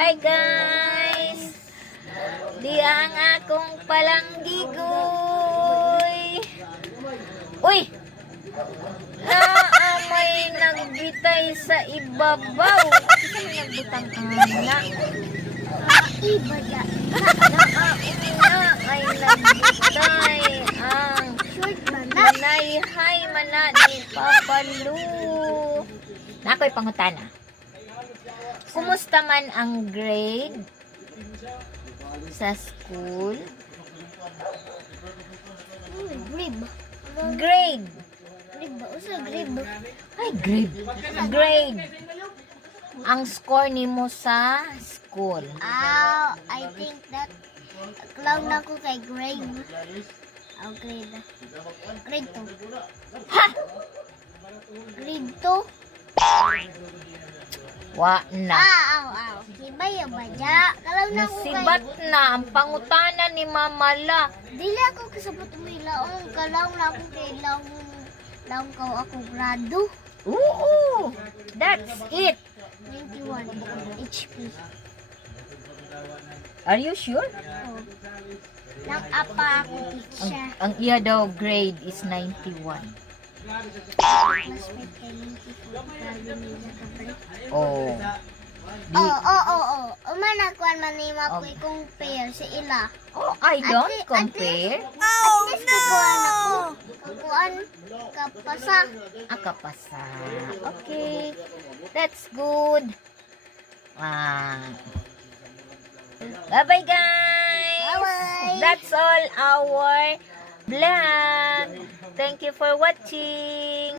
Hi guys! Di ang akong palanggigoy. Uy! May nagbitay sa ibabaw. Kasi may nagbutang anak. Iba ya. Ay nagbitay ang Short ba na? manayhay mana ni Papa Lu. Nakoy pangutana. Kumusta man ang grade sa school? Grib. Grade. Grib ba? Usa grib. Ay, grade. Grade. Ang score nimo sa school. I think that clown ako kay grade. Grade. Grade 2. Ha! Grade 2? Wa na. Hibay ba dya? Kalaw na ako kay... Nasibat na ang pangutana ni Mama La. Dili ako kasabot mo ilaong. Kalaw na ako kay laong kaw ako grado. Oo! That's it. 91 HP. Are you sure? Oh. Lang apa ako teacher. Ang iya daw grade is 91. Mas may kay 94. Grabe nila ka break. Oh. Oo. Umanakuan man ni Mapoy compare sa ila. Oh, I don't compare. At least kakuan ako. Kakuan kapasa. Akapasa. Okay. That's good. Bye-bye, guys. Bye-bye. That's all our vlog. Thank you for watching.